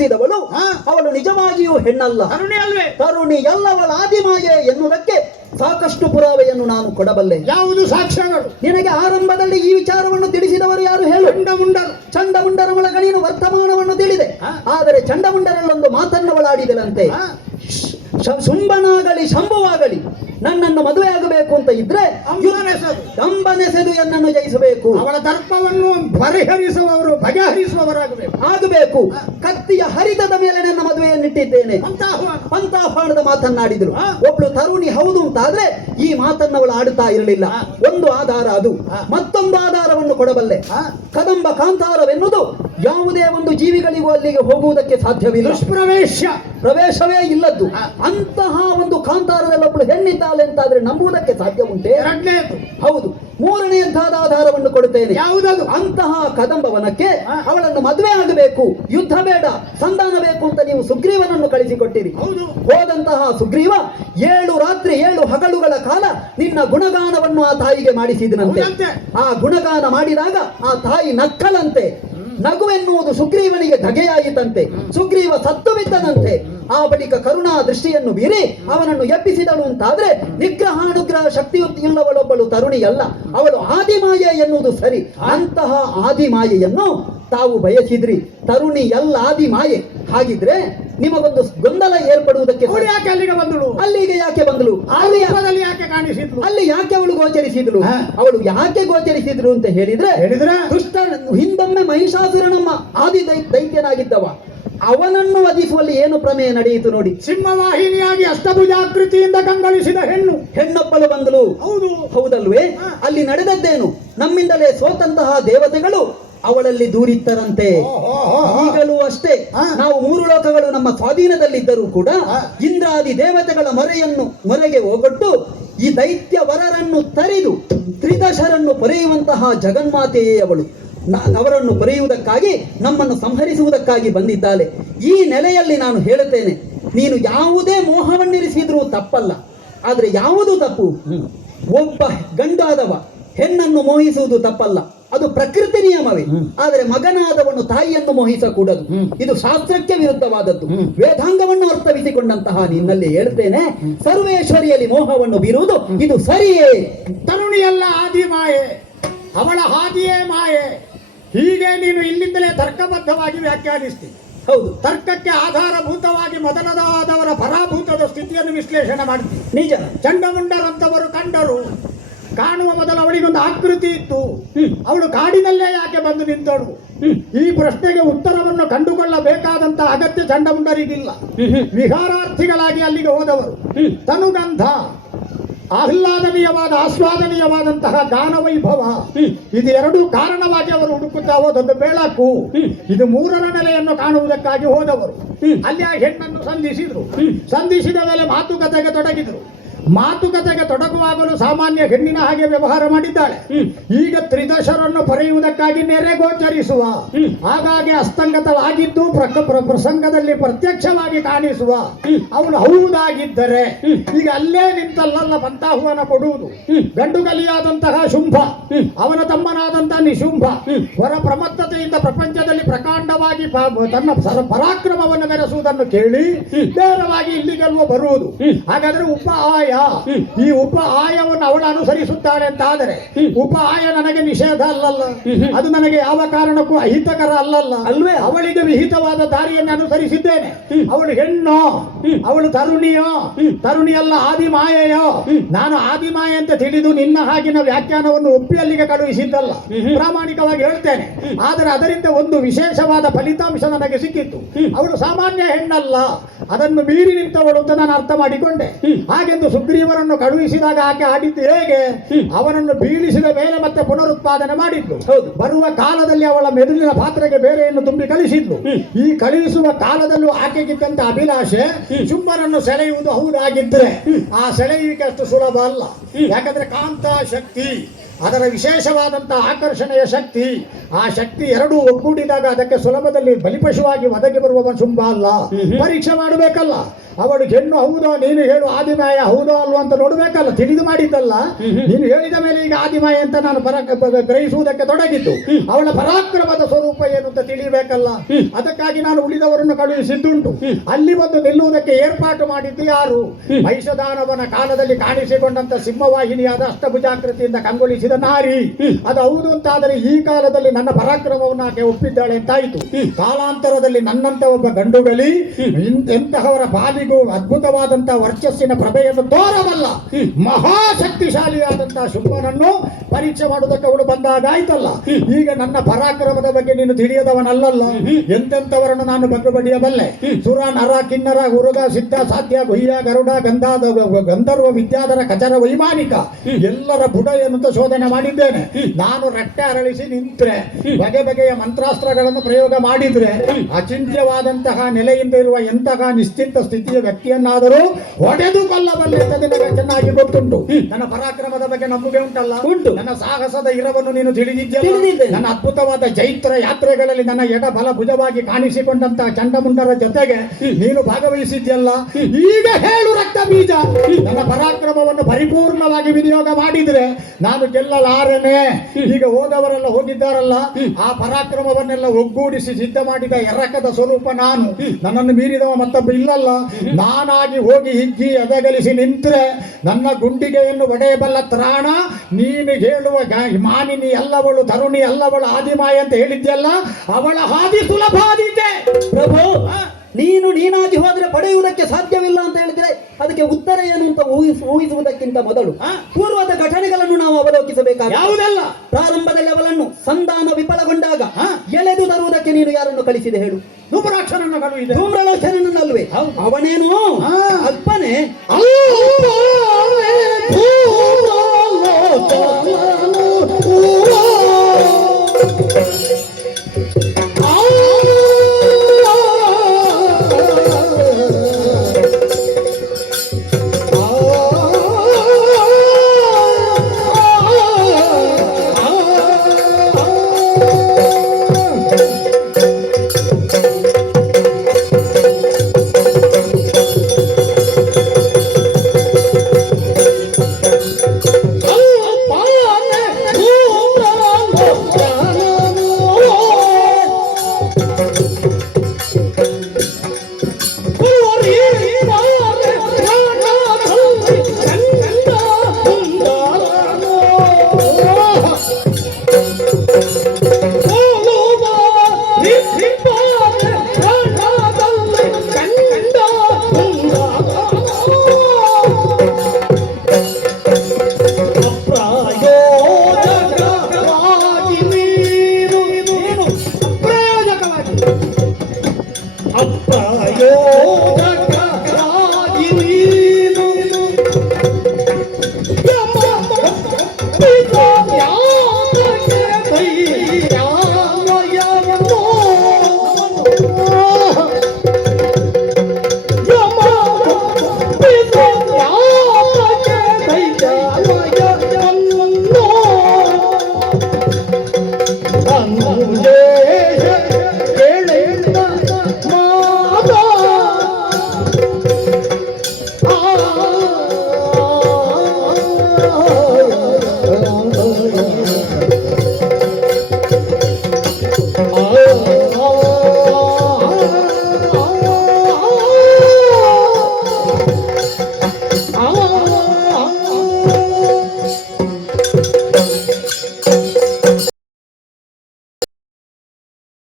ಿದವಳು ಅವಳು ನಿಜವಾಗಿಯೂ ಹೆಣ್ಣಲ್ಲ, ಕರುಣೆ ಅಲ್ವೇ? ತರುಣಿ ಎಲ್ಲವಳ ಆದಿಮಾಯೆ ಎನ್ನುವುದಕ್ಕೆ ಸಾಕಷ್ಟು ಪುರಾವೆಯನ್ನು ನಾನು ಕೊಡಬಲ್ಲೆ. ಯಾವುದು ಸಾಕ್ಷ್ಯಗಳು? ನಿನಗೆ ಆರಂಭದಲ್ಲಿ ಈ ವಿಚಾರವನ್ನು ತಿಳಿಸಿದವರು ಯಾರು ಹೇಳು? ಚಂಡಮುಂಡರು. ಚಂಡಮುಂಡರವಳ ಗಣಿಯನ್ನು ವರ್ತಮಾನವನ್ನು ತಿಳಿದೆ. ಆದರೆ ಚಂಡಮುಂಡರಲ್ಲೊಂದು ಮಾತನ್ನವಳಾಡಿದಳಂತೆ, ಶುಂಭನಾಗಲಿ ಶಂಭುವಾಗಲಿ ನನ್ನನ್ನು ಮದುವೆ ಆಗಬೇಕು ಅಂತ ಇದ್ರೆ ಅಂಬನೆಸೆದು ಎನ್ನನ್ನು ಜಯಿಸಬೇಕು. ಅವಳ ದರ್ಪವನ್ನು ಬಗೆಹರಿಸುವವರಾಗಬೇಕು. ಕತ್ತಿಯ ಹರಿತದ ಮೇಲೆ ನನ್ನ ಮದುವೆಯನ್ನಿಟ್ಟಿದ್ದೇನೆ ಪಂತಾಹ್ವಾನದ ಮಾತನ್ನಾಡಿದ್ರು. ಒಬ್ಳು ತರುಣಿ ಹೌದು ಅಂತಾದ್ರೆ ಈ ಮಾತನ್ನವಳು ಆಡುತ್ತಾ ಇರಲಿಲ್ಲ. ಒಂದು ಆಧಾರ ಅದು. ಮತ್ತೊಂದು ಆಧಾರವನ್ನು ಕೊಡಬಲ್ಲೆ. ಕದಂಬ ಕಾಂತಾರವೆನ್ನುವುದು ಯಾವುದೇ ಒಂದು ಜೀವಿಗಳಿಗೂ ಅಲ್ಲಿಗೆ ಹೋಗುವುದಕ್ಕೆ ಸಾಧ್ಯವಿಲ್ಲ. ಪ್ರವೇಶವೇ ಇಲ್ಲದ್ದು. ಅಂತಹ ಒಂದು ಕಾಂತಾರದಲ್ಲಿ ಒಬ್ಬಳು ಹೆಣ್ಣಿದ್ದಾಳೆ ಅಂತಾದ್ರೆ ನಂಬುವುದಕ್ಕೆ ಸಾಧ್ಯ ಉಂಟೆ? ಹೌದು. ಮೂರನೆಯದ್ದಾದ ಆಧಾರವನ್ನು ಕೊಡುತ್ತೇನೆ. ಯಾವುದದು? ಅಂತಹ ಕದಂಬವನಕ್ಕೆ ಅವಳನ್ನು ಮದುವೆ ಆಗಬೇಕು, ಯುದ್ಧ ಬೇಡ, ಸಂಧಾನ ಬೇಕು ಅಂತ ನೀವು ಸುಗ್ರೀವನನ್ನು ಕಳಿಸಿಕೊಟ್ಟಿರಿ. ಹೋದಂತಹ ಸುಗ್ರೀವ 7 ರಾತ್ರಿ 7 ಹಗಲುಗಳ ಕಾಲ ನಿನ್ನ ಗುಣಗಾನವನ್ನು ಆ ತಾಯಿಗೆ ಮಾಡಿಸಿದನಂತೆ. ಆ ಗುಣಗಾನ ಮಾಡಿದಾಗ ಆ ತಾಯಿ ನಕ್ಕಲಂತೆ. ನಗುವೆನ್ನುವುದು ಸುಗ್ರೀವನಿಗೆ ಧಗೆಯಾಯಿತಂತೆ. ಸುಗ್ರೀವ ಸತ್ತು ಬಿದ್ದನಂತೆ. ಆ ಬಳಿಕ ಕರುಣಾ ದೃಷ್ಟಿಯನ್ನು ಬೀರಿ ಅವನನ್ನು ಎಬ್ಬಿಸಿದಳು ಅಂತಾದ್ರೆ ನಿಗ್ರಹಾನುಗ್ರಹ ಶಕ್ತಿಯುಳ್ಳವಳೊಬ್ಬಳು ತರುಣಿಯಲ್ಲ, ಅವಳು ಆದಿಮಾಯೆ ಎನ್ನುವುದು ಸರಿ. ಅಂತಹ ಆದಿಮಾಯೆಯನ್ನು ತಾವು ಬಯಸಿದ್ರಿ. ತರುಣಿ ಎಲ್ಲ ಆದಿಮಾಯೆ. ಹಾಗಿದ್ರೆ ನಿಮಗೊಂದು ಗೊಂದಲ ಏರ್ಪಡುವುದಕ್ಕೆ ಅಲ್ಲಿಗೆ ಯಾಕೆ ಬಂದಳು? ಅಲ್ಲಿ ಯಾಕೆ ಅವಳು ಗೋಚರಿಸಿದ್ಳು? ಅವಳು ಯಾಕೆ ಗೋಚರಿಸಿದ್ರು ಅಂತ ಹೇಳಿದ್ರೆ ದುಷ್ಟ ಹಿಂದೊಮ್ಮೆ ಮಹಿಷಾಸುರನಮ್ಮ ಆದಿ ದೈತ್ಯನಾಗಿದ್ದವ, ಅವನನ್ನು ವಧಿಸುವಲ್ಲಿ ಏನು ಪ್ರಮೇಯ ನಡೆಯಿತು ನೋಡಿ. ಸಿಂಹವಾಹಿನಿಯಾಗಿ ಅಷ್ಟಭುಜಾಕೃತಿಯಿಂದ ಕಂಗೊಳಿಸಿದ ಹೆಣ್ಣೊಬ್ಬಳು ಬಂದಳು. ಹೌದಲ್ವೇ? ಅಲ್ಲಿ ನಡೆದದ್ದೇನು? ನಮ್ಮಿಂದಲೇ ಸೋತಂತಹ ದೇವತೆಗಳು ಅವಳಲ್ಲಿ ದೂರಿತ್ತರಂತೆ. ಈಗಲೂ ಅಷ್ಟೇ. ನಾವು 3 ಲೋಕಗಳು ನಮ್ಮ ಸ್ವಾಧೀನದಲ್ಲಿದ್ದರೂ ಕೂಡ ಇಂದ್ರಾದಿ ದೇವತೆಗಳ ಮೊರೆಗೆ ಹೋಗೊಟ್ಟು ಈ ದೈತ್ಯ ವರರನ್ನು ತರಿದು ತ್ರಿದಶರನ್ನು ಪೊರೆಯುವಂತಹ ಜಗನ್ಮಾತೆಯೇ ಅವಳು. ಅವರನ್ನು ಪೊರೆಯುವುದಕ್ಕಾಗಿ ನಮ್ಮನ್ನು ಸಂಹರಿಸುವುದಕ್ಕಾಗಿ ಬಂದಿದ್ದಾಳೆ. ಈ ನೆಲೆಯಲ್ಲಿ ನಾನು ಹೇಳುತ್ತೇನೆ, ನೀನು ಯಾವುದೇ ಮೋಹವನ್ನಿರಿಸಿದ್ರೂ ತಪ್ಪಲ್ಲ. ಆದರೆ ಯಾವುದು ತಪ್ಪು? ಒಬ್ಬ ಗಂಡಾದವ ಹೆಣ್ಣನ್ನು ಮೋಹಿಸುವುದು ತಪ್ಪಲ್ಲ, ಅದು ಪ್ರಕೃತಿ ನಿಯಮವೇ. ಆದರೆ ಮಗನಾದವನು ತಾಯಿಯನ್ನು ಮೋಹಿಸಕೂಡದು. ಇದು ಶಾಸ್ತ್ರಕ್ಕೆ ವಿರುದ್ಧವಾದದ್ದು. ವೇದಾಂಗವನ್ನು ಅರ್ಥವಿಸಿಕೊಂಡಂತಹ ನಿನ್ನಲ್ಲಿ ಹೇಳ್ತೇನೆ, ಸರ್ವೇಶ್ವರಿಯಲ್ಲಿ ಮೋಹವನ್ನು ಬೀರುವುದು ಇದು ಸರಿಯೇ? ತರುಣಿಯಲ್ಲ ಆದಿಮಾಯೆ, ಅವಳ ಹಾದಿಯೇ ಮಾಯೆ. ಹೀಗೆ ನೀನು ಇಲ್ಲಿಂದಲೇ ತರ್ಕಬದ್ಧವಾಗಿ ವ್ಯಾಖ್ಯಾನಿಸ್ತೀನಿ. ಹೌದು, ತರ್ಕಕ್ಕೆ ಆಧಾರಭೂತವಾಗಿ ಮೊದಲದಾದವರ ಪರಾಭೂತದ ಸ್ಥಿತಿಯನ್ನು ವಿಶ್ಲೇಷಣೆ ಮಾಡ್ತೀನಿ. ನಿಜ. ಚಂಡಮುಂಡರಂತವರು ಕಂಡರು. ಕಾಣುವ ಮೊದಲು ಅವಳಿಗೊಂದು ಆಕೃತಿ ಇತ್ತು. ಅವಳು ಕಾಡಿನಲ್ಲೇ ಯಾಕೆ ಬಂದು ನಿಂತಳು? ಈ ಪ್ರಶ್ನೆಗೆ ಉತ್ತರವನ್ನು ಕಂಡುಕೊಳ್ಳಬೇಕಾದಂತ ಅಗತ್ಯ ಚಂಡಮುಂಡರಿಗಿಲ್ಲ. ವಿಹಾರಾರ್ಥಿಗಳಾಗಿ ಅಲ್ಲಿಗೆ ಹೋದವರು ತನುಗಂಧ ಆಸ್ವಾದನೀಯವಾದಂತಹ ಗಾನ ವೈಭವ, ಇದು 2 ಕಾರಣವಾಗಿ ಅವರು ಹುಡುಕುತ್ತಾ ಹೋದದ್ದು. ಬೆಳಕು, ಇದು 3ರ ನೆಲೆಯನ್ನು ಕಾಣುವುದಕ್ಕಾಗಿ ಹೋದವರು. ಅಲ್ಲಿ ಆ ಹೆಣ್ಣನ್ನು ಸಂಧಿಸಿದ ಮೇಲೆ ಮಾತುಕತೆಗೆ ತೊಡಗಿದರು. ಮಾತುಕತೆಗೆ ತೊಡಗುವಾಗಲೂ ಸಾಮಾನ್ಯ ಹೆಣ್ಣಿನ ಹಾಗೆ ವ್ಯವಹಾರ ಮಾಡಿದ್ದಾಳೆ. ಈಗ ತ್ರಿದಶರನ್ನು ಪೊರೆಯುವುದಕ್ಕಾಗಿ ನೆರೆ ಗೋಚರಿಸುವ, ಹಾಗಾಗಿ ಅಸ್ತಂಗತವಾಗಿದ್ದು ಪ್ರಸಂಗದಲ್ಲಿ ಪ್ರತ್ಯಕ್ಷವಾಗಿ ಕಾಣಿಸುವ ಅವನು ಹೌದಾಗಿದ್ದರೆ ಈಗ ಅಲ್ಲೇ ನಿಂತಲ್ಲ ಪಂತಾಹ್ವಾನ ಕೊಡುವುದು. ಗಂಡುಗಲಿಯಾದಂತಹ ಶುಂಭ, ಅವನ ತಮ್ಮನಾದಂತಹ ನಿಶುಂಭ ಹೊರ ಪ್ರಮತ್ತತೆಯಿಂದ ಪ್ರಪಂಚದಲ್ಲಿ ಪ್ರಕಾಂಡವಾಗಿ ತನ್ನ ಪರಾಕ್ರಮವನ್ನು ಮೆರೆಸುವುದನ್ನು ಕೇಳಿ ನೇರವಾಗಿ ಇಲ್ಲಿಗೆಲ್ವ ಬರುವುದು. ಹಾಗಾದ್ರೆ ಉಪಾಯ, ಈ ಉಪ ಆಯವನ್ನು ಅವಳು ಅನುಸರಿಸುತ್ತಾಳೆ ಅಂತ ಆದರೆ ಉಪ ಆಯ ನನಗೆ ನಿಷೇಧ ಅಲ್ಲಲ್ಲ, ಅದು ನನಗೆ ಯಾವ ಕಾರಣಕ್ಕೂ ಅಹಿತಕರ ಅಲ್ಲಲ್ಲ ಅಲ್ವೇ? ಅವಳಿಗೆ ವಿಹಿತವಾದ ದಾರಿಯನ್ನು ಅನುಸರಿಸಿದ್ದೇನೆ. ಅವಳು ಹೆಣ್ಣೋ, ಅವಳು ತರುಣಿಯೋ? ತರುಣಿಯಲ್ಲ, ಆದಿಮಾಯೆಯೋ? ನಾನು ಆದಿಮಾಯೆ ಅಂತ ತಿಳಿದು ನಿನ್ನ ಹಾಗಿನ ವ್ಯಾಖ್ಯಾನವನ್ನು ಒಪ್ಪಿ ಅಲ್ಲಿಗೆ ಕಳುಹಿಸಿದ್ದಲ್ಲ, ಪ್ರಾಮಾಣಿಕವಾಗಿ ಹೇಳ್ತೇನೆ. ಆದರೆ ಅದರಿಂದ ಒಂದು ವಿಶೇಷವಾದ ಫಲಿತಾಂಶ ನನಗೆ ಸಿಕ್ಕಿತ್ತು. ಅವಳು ಸಾಮಾನ್ಯ ಹೆಣ್ಣಲ್ಲ, ಅದನ್ನು ಮೀರಿ ನಿಂತವಳು ಅಂತ ನಾನು ಅರ್ಥ ಮಾಡಿಕೊಂಡೆ. ಹಾಗೆಂದು ಸುಗ್ರೀವನನ್ನು ಕಳುಹಿಸಿದಾಗ ಆಕೆ ಆಡಿದ್ದು ಹೇಗೆ? ಅವನನ್ನು ಬೀಳಿಸಿದ ಮೇಲೆ ಮತ್ತೆ ಪುನರುತ್ಪಾದನೆ ಮಾಡಿದ್ಲು. ಬರುವ ಕಾಲದಲ್ಲಿ ಅವಳ ಮೆದುಳಿನ ಪಾತ್ರೆಗೆ ಬೇರೆಯನ್ನು ತುಂಬಿ ಕಳಿಸಿದ್ಲು. ಈ ಕಳುಹಿಸುವ ಕಾಲದಲ್ಲೂ ಆಕೆಗಿದ್ದಂತ ಅಭಿಲಾಷೆ ಶುಂಭನನ್ನು ಸೆಳೆಯುವುದು ಹೌದಾಗಿದ್ರೆ ಆ ಸೆಳೆಯುವಿಕೆ ಅಷ್ಟು ಸುಲಭ ಅಲ್ಲ. ಯಾಕಂದ್ರೆ ಕಾಂತ ಶಕ್ತಿ ಅದರ ವಿಶೇಷವಾದಂತಹ ಆಕರ್ಷಣೆಯ ಶಕ್ತಿ, ಆ ಶಕ್ತಿ ಎರಡೂ ಒಗ್ಗೂಡಿದಾಗ ಅದಕ್ಕೆ ಸುಲಭದಲ್ಲಿ ಬಲಿಪಶುವಾಗಿ ಒದಗಿ ಬರುವ ಶುಂಭ ಅಲ್ಲ. ಪರೀಕ್ಷೆ ಮಾಡಬೇಕಲ್ಲ. ಅವಳು ಹೆಣ್ಣು ಹೌದೋ ನೀನು ಹೇಳು ಆದಿಮಾಯ ಹೌದೋ ಅಲ್ವೋ ಅಂತ ನೋಡ್ಬೇಕಲ್ಲ. ತಿಳಿದು ಮಾಡಿದ್ದಲ್ಲ, ನೀನು ಹೇಳಿದ ಮೇಲೆ ಈಗ ಆದಿಮಾಯ ಅಂತ ನಾನು ಗ್ರಹಿಸುವುದಕ್ಕೆ ತೊಡಗಿದ್ದು. ಅವಳ ಪರಾಕ್ರಮದ ಸ್ವರೂಪ ಏನು ಅಂತ ತಿಳಿಯಬೇಕಲ್ಲ. ಅದಕ್ಕಾಗಿ ನಾನು ಉಳಿದವರನ್ನು ಕಳುಹಿಸಿದ್ದುಂಟು. ಅಲ್ಲಿ ಬಂದು ನಿಲ್ಲುವುದಕ್ಕೆ ಏರ್ಪಾಟು ಮಾಡಿದ್ದು ಯಾರು? ಮಹಿಷದಾನವನ ಕಾಲದಲ್ಲಿ ಕಾಣಿಸಿಕೊಂಡಂತ ಸಿಂಹವಾಹಿನಿಯಾದ ಅಷ್ಟಭುಜಾಕೃತಿಯಿಂದ ಕಂಗೊಳಿಸಿದ ನಾರಿ. ಅದು ಹೌದು ಅಂತಾದರೆ ಈ ಕಾಲದಲ್ಲಿ ನನ್ನ ಪರಾಕ್ರಮವನ್ನು ಆಕೆ ಒಪ್ಪಿದ್ದಾಳೆ ಅಂತಾಯಿತು. ಕಾಲಾಂತರದಲ್ಲಿ ನನ್ನಂತ ಒಬ್ಬ ಗಂಡುಗಲಿ ಎಂತಹವರ ಪಾಲಿಗೂ ಅದ್ಭುತವಾದಂತಹ ವರ್ಚಸ್ಸಿನ ಪ್ರಭೆಯನ್ನು ತೋರಬಲ್ಲ ಮಹಾಶಕ್ತಿಶಾಲಿಯಾದಂತಹ ಶುಂಭನನ್ನು ಪರೀಕ್ಷೆ ಮಾಡುವುದಕ್ಕೆ ಅವಳು ಬಂದಾಗ ಆಯ್ತಲ್ಲ. ಈಗ ನನ್ನ ಪರಾಕ್ರಮದ ಬಗ್ಗೆ ನೀನು ತಿಳಿಯದವನಲ್ಲಲ್ಲ. ಎಂತೆಂಥವರನ್ನು ನಾನು ಬಗೆಬಡಿಯಬಲ್ಲೆ. ಸುರ, ನರ, ಕಿನ್ನರ, ಹುರುಗ, ಸಿದ್ಧ, ಸಾಧ್ಯ, ಗುಹ್ಯ, ಗರುಡ, ಗಂಧರ್ವ, ವಿದ್ಯಾಧರ, ಕಚರ, ವೈಮಾನಿಕ ಎಲ್ಲರ ಬುಡ ಎನ್ನುತ್ತ ಶೋಧನೆ ಮಾಡಿದ್ದೇನೆ. ನಾನು ರಟ್ಟೆ ಅರಳಿಸಿ ನಿಂತ್ರೆ, ಬಗೆ ಬಗೆಯ ಮಂತ್ರಾಸ್ತ್ರಗಳನ್ನು ಪ್ರಯೋಗ ಮಾಡಿದ್ರೆ, ಅಚಿಂತ್ಯವಾದಂತಹ ನೆಲೆಯಿಂದ ಇರುವ ಎಂತಹ ನಿಶ್ಚಿಂತ ಸ್ಥಿತಿಯ ವ್ಯಕ್ತಿಯನ್ನಾದರೂ ಹೊಡೆದು ಕೊಲ್ಲಬಲ್ಲೆ ಅಂತ ನಿನಗೆ ಚೆನ್ನಾಗಿ ಗೊತ್ತುಂಟು. ನನ್ನ ಪರಾಕ್ರಮದ ಬಗ್ಗೆ ನಂಬಿಕೆ ಉಂಟಲ್ಲ? ಉಂಟು. ನನ್ನ ಸಾಹಸದ ಇರವನ್ನು ನೀನು ತಿಳಿದಿದ್ಯಲ್ಲ. ನನ್ನ ಅದ್ಭುತವಾದ ಚೈತ್ರ ಯಾತ್ರೆಗಳಲ್ಲಿ ನನ್ನ ಎಡ ಬಲ ಭುಜವಾಗಿ ಕಾಣಿಸಿಕೊಂಡಂತಹ ಚಂಡಮುಂಡರ ಜೊತೆಗೆ ನೀನು ಭಾಗವಹಿಸಿದ್ಯಲ್ಲ. ಈಗ ಹೇಳು ರಕ್ತ ಬೀಜ, ನನ್ನ ಪರಾಕ್ರಮವನ್ನು ಪರಿಪೂರ್ಣವಾಗಿ ವಿನಿಯೋಗ ಮಾಡಿದ್ರೆ ನಾನು ಗೆಲ್ಲಲಾರನೆ. ಈಗ ಹೋದವರೆಲ್ಲ ಹೋಗಿದ್ದಾರಲ್ಲ, ಆ ಪರಾಕ್ರಮವನ್ನೆಲ್ಲ ಒಗ್ಗೂಡಿಸಿ ಸಿದ್ಧ ಮಾಡಿದ ಎರಕದ ಸ್ವರೂಪ ನಾನು. ನನ್ನನ್ನು ಮೀರಿದವ ಮತ್ತೊಬ್ಬ ಇಲ್ಲಲ್ಲ. ನಾನಾಗಿ ಹೋಗಿ ಹಿಗ್ಗಿ ಎದೆಗಲಿಸಿ ನಿಂತ್ರೆ ನನ್ನ ಗುಂಡಿಗೆಯನ್ನು ಒಡೆಯಬಲ್ಲ ತ್ರಾಣ ನೀನು ಹೇಳುವ ಮಾನಿನಿ ಅಲ್ಲವಳು, ತರುಣಿ ಅಲ್ಲವಳು, ಆದಿಮಾಯ ಅಂತ ಹೇಳಿದ್ಯಲ್ಲ, ಅವಳ ಹಾದಿ ಸುಲಭ ಆದೀತೆ. ಪ್ರಭು, ನೀನಾಗಿ ಹೋದ್ರೆ ಪಡೆಯುವುದಕ್ಕೆ ಸಾಧ್ಯವಿಲ್ಲ ಅಂತ ಹೇಳಿದ್ರೆ ಅದಕ್ಕೆ ಉತ್ತರ ಏನು ಅಂತ ಊಹಿಸುವುದಕ್ಕಿಂತ ಮೊದಲು ಪೂರ್ವದ ಘಟನೆಗಳನ್ನು ನಾವು ಅವಲೋಕಿಸಬೇಕಾದ. ಯಾವುದೆಲ್ಲ? ಪ್ರಾರಂಭದಲ್ಲಿ ಅವಳನ್ನು ಸಂಧಾನ ವಿಫಲಗೊಂಡಾಗ ಎಳೆದು ತರುವುದಕ್ಕೆ ನೀನು ಯಾರನ್ನು ಕಳಿಸಿದೆ ಹೇಳು? ಧೂಮ್ರಾಕ್ಷನನ್ನು ಕಳುಹಿದೆ. ಧೂಮ್ರಾಕ್ಷನನ್ನಲ್ವೇ? ಅವನೇನು ಅಲ್ಪನೇ? ಅಪ್ರಯೋಜಕ